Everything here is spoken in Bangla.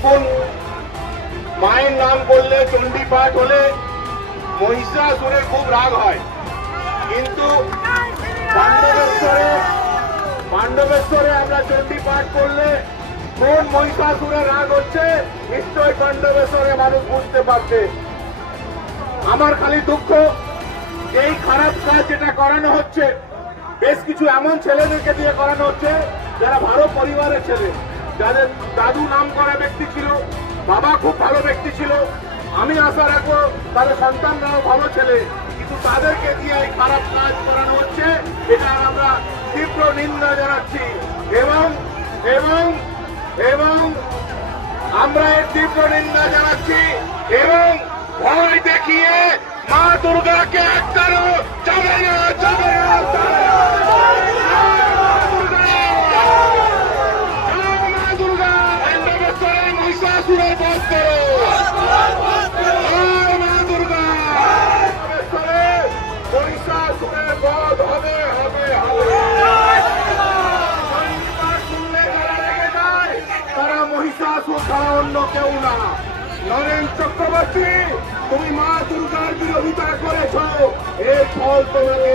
দেখুন, মায়ের নাম করলে, চণ্ডী পাঠ হলে মহিষাসুরের খুব রাগ হয়, কিন্তু পাণ্ডবেশ্বরে আমরা চণ্ডী পাঠ করলে কোন মহিষাসুরের রাগ হচ্ছে নিশ্চয় পাণ্ডবেশ্বরে মানুষ বুঝতে পারছে। আমার খালি দুঃখ, এই খারাপ কাজ যেটা করানো হচ্ছে, বেশ কিছু এমন ছেলেদেরকে দিয়ে করানো হচ্ছে যারা ভালো পরিবারের ছেলে, যাদের দাদু নাম করা ব্যক্তি ছিল, বাবা খুব ভালো ব্যক্তি ছিল। আমি আশা রাখবো তাদের সন্তানরাও ভালো ছেলে, কিন্তু তাদেরকে দিয়ে এই খারাপ কাজ করানো হচ্ছে, এটা আমরা তীব্র নিন্দা জানাচ্ছি এবং এবং এবং আমরা এর তীব্র নিন্দা জানাচ্ছি এবং ভয় দেখিয়ে মা দুর্গাকে একটারও যাবে না, যাবে না, যাবে না। মা দুর্গা পাণ্ডবেশ্বরে মহিষাসুরের বধ করো। মা দুর্গা পাণ্ডবেশ্বরে মহিষাসুরের বধ হবে, হবে, হবে। শুনলে যারা রেগে যায় তারা মহিষাসুর ছাড়া অন্য কেউ না। নরেন চক্রবর্তী, তুমি মা দুর্গার বিরোধিতা করেছ, এর ফল তোমাকে